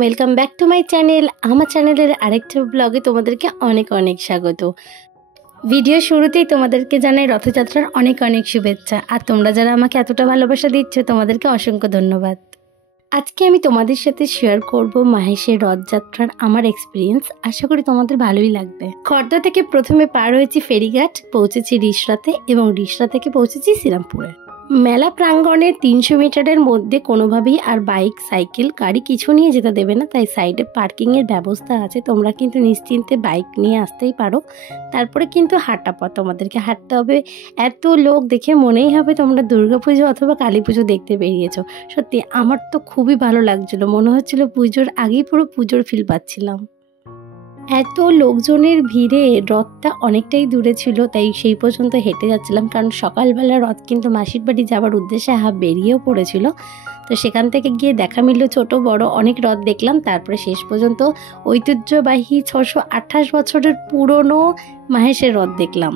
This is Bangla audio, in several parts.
Welcome back to my channel. আমার চ্যানেলের আরেকটা ব্লগে তোমাদেরকে অনেক অনেক স্বাগত। ভিডিও শুরুতেই তোমাদেরকে জানাই রথযাত্রার অনেক অনেক শুভেচ্ছা। আর তোমরা যারা আমাকে এতটা ভালোবাসা দিচ্ছ তোমাদেরকে অসংখ্য ধন্যবাদ। আজকে আমি তোমাদের সাথে শেয়ার করব মাহেশের রথযাত্রার আমার এক্সপিরিয়েন্স। আশা করি তোমাদের ভালোই লাগবে। খর্দা থেকে প্রথমে পার হয়েছি ফেরিঘাট, পৌঁছেছি রিষড়াতে এবং রিষড়া থেকে পৌঁছেছি শ্রীরামপুরে। মেলা প্রাঙ্গণের 300 মিটারের মধ্যে কোনোভাবেই আর বাইক, সাইকেল, গাড়ি কিছু নিয়ে যেতে দেবে না, তাই সাইডে পার্কিংয়ের ব্যবস্থা আছে। তোমরা কিন্তু নিশ্চিন্তে বাইক নিয়ে আসতেই পারো। তারপরে কিন্তু হাঁটা পথ, তোমাদেরকে হাঁটতে হবে। এত লোক দেখে মনেই হবে তোমরা দুর্গাপুজো অথবা কালী পুজো দেখতে বেরিয়েছো। সত্যি আমার তো খুবই ভালো লাগছিল, মনে হচ্ছিল পুজোর আগেই পুরো পুজোর ফিল পাচ্ছিলাম। এত লোকজনের ভিড়ে রথটা অনেকটাই দূরে ছিল, তাই সেই পর্যন্ত হেঁটে যাচ্ছিলাম, কারণ সকালবেলা রথ কিন্তু মাসির বাড়ি যাওয়ার উদ্দেশ্যে বেরিয়েও পড়েছিল। তো সেখান থেকে গিয়ে দেখা মিলল ছোট বড় অনেক রথ দেখলাম। তারপরে শেষ পর্যন্ত ঐতিহ্যবাহী 628 বছরের পুরনো মাহেশের রথ দেখলাম।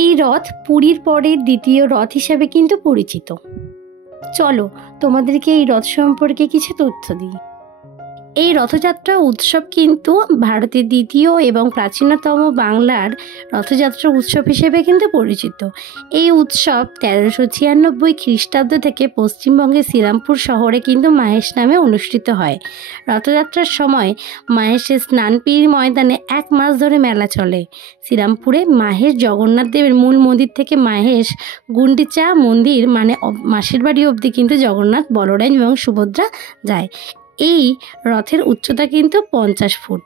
এই রথ পুরীর পরে দ্বিতীয় রথ হিসাবে কিন্তু পরিচিত। চলো তোমাদেরকে এই রথ সম্পর্কে কিছু তথ্য দিই। এই রথযাত্রা উৎসব কিন্তু ভারতের দ্বিতীয় এবং প্রাচীনতম বাংলার রথযাত্রা উৎসব হিসেবে কিন্তু পরিচিত। এই উৎসব 1396 খ্রিস্টাব্দ থেকে পশ্চিমবঙ্গের শ্রীরামপুর শহরে কিন্তু মাহেশ নামে অনুষ্ঠিত হয়। রথযাত্রার সময় মাহেশের স্নানপিড়ি ময়দানে 1 মাস ধরে মেলা চলে। শ্রীরামপুরে মাহেশ জগন্নাথ দেবের মূল মন্দির থেকে মাহেশ গুন্ডিচা মন্দির মানে মাসির বাড়ি অবধি কিন্তু জগন্নাথ, বলরাম এবং সুভদ্রা যায়। এই রথের উচ্চতা কিন্তু 50 ফুট।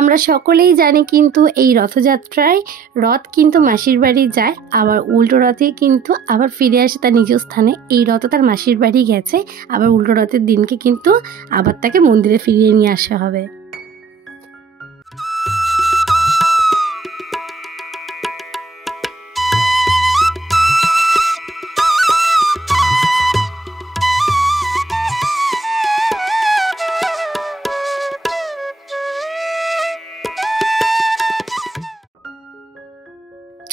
আমরা সকলেই জানি কিন্তু এই রথযাত্রায় রথ কিন্তু মাসির বাড়ি যায়, আবার উল্টো রথে কিন্তু আবার ফিরে আসে তার নিজ স্থানে। এই রথ তার মাসির বাড়ি গেছে, আবার উল্টো রথের দিনকে কিন্তু আবার তাকে মন্দিরে ফিরিয়ে নিয়ে আসা হবে।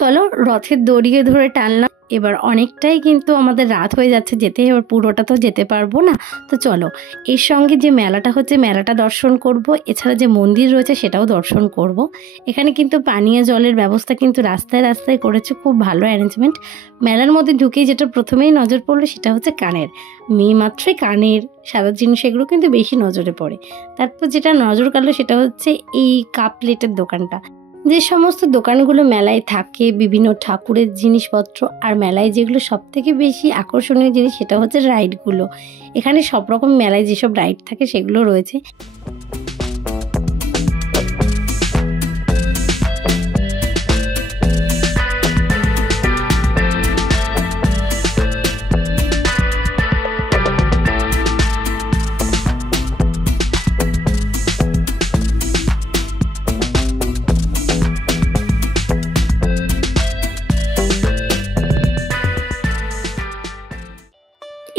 চলো রথের দড়িয়ে ধরে টানলাম। এবার অনেকটাই কিন্তু আমাদের রাত হয়ে যাচ্ছে যেতে, এবার পুরোটা তো যেতে পারবো না। তো চলো এর সঙ্গে যে মেলাটা হচ্ছে মেলাটা দর্শন করব, এছাড়া যে মন্দির রয়েছে সেটাও দর্শন করব। এখানে কিন্তু পানীয় জলের ব্যবস্থা কিন্তু রাস্তায় রাস্তায় করেছে, খুব ভালো অ্যারেঞ্জমেন্ট। মেলার মধ্যে ঢুকেই যেটা প্রথমেই নজর পড়লো সেটা হচ্ছে কানের, মেয়ে মাত্রই কানের সাদা জিনিস এগুলো কিন্তু বেশি নজরে পড়ে। তারপর যেটা নজর কাড়লো সেটা হচ্ছে এই কাপ প্লেটের দোকানটা। যে সমস্ত দোকানগুলো মেলায় থাকে, বিভিন্ন ঠাকুরের জিনিসপত্র, আর মেলায় যেগুলো সব থেকে বেশি আকর্ষণীয় জিনিস সেটা হচ্ছে রাইডগুলো। এখানে সব রকম মেলায় যেসব রাইড থাকে সেগুলো রয়েছে।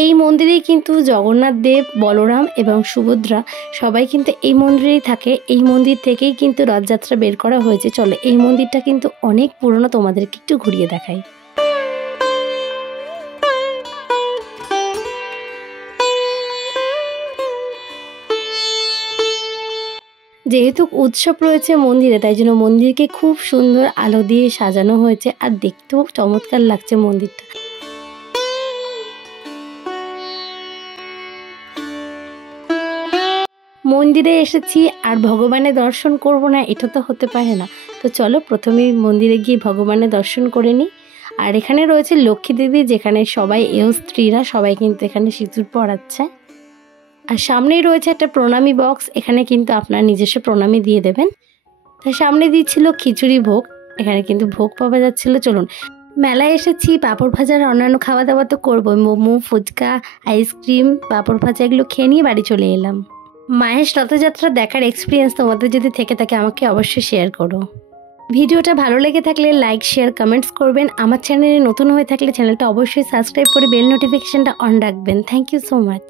এই মন্দিরেই কিন্তু জগন্নাথ দেব, বলরাম এবং সুভদ্রা সবাই কিন্তু এই মন্দিরেই থাকে। এই মন্দির থেকেই কিন্তু রথযাত্রা বের করা হয়েছে। চলো এই মন্দিরটা কিন্তু অনেক পুরনো, তোমাদেরকে একটু ঘুরিয়ে দেখাই। যেহেতু উৎসব রয়েছে মন্দিরে, তাই জন্য মন্দিরকে খুব সুন্দর আলো দিয়ে সাজানো হয়েছে, আর দেখতেও চমৎকার লাগছে মন্দিরটা। মন্দিরে এসেছি আর ভগবানের দর্শন করব না, এটা তো হতে পারে না। তো চলো প্রথমেই মন্দিরে গিয়ে ভগবানের দর্শন করে নিই। আর এখানে রয়েছে লক্ষ্মী দেবী, যেখানে সবাই স্ত্রীরা সবাই কিন্তু এখানে সিঁদুর পরাচ্ছে। আর সামনেই রয়েছে একটা প্রণামী বক্স, এখানে কিন্তু আপনার নিজস্ব প্রণামী দিয়ে দেবেন। তার সামনে দিচ্ছিল খিচুড়ি ভোগ, এখানে কিন্তু ভোগ পাওয়া যাচ্ছিল। চলুন মেলায় এসেছি, পাঁপড় ভাজার অন্যান্য খাওয়া দাওয়া তো করবো, মোমো, ফুচকা, আইসক্রিম, পাঁপড় ভাজা এগুলো খেয়ে নিয়ে বাড়ি চলে এলাম। মাহেশ রথযাত্রা দেখার এক্সপিরিয়েন্স তোমাদের যদি থেকে থাকে আমাকে অবশ্যই শেয়ার করো। ভিডিওটা ভালো লেগে থাকলে লাইক শেয়ার কমেন্টস করবেন। আমার চ্যানেলে নতুন হয়ে থাকলে চ্যানেলটা অবশ্যই সাবস্ক্রাইব করে বেল নোটিফিকেশনটা অন রাখবেন। Thank you so much.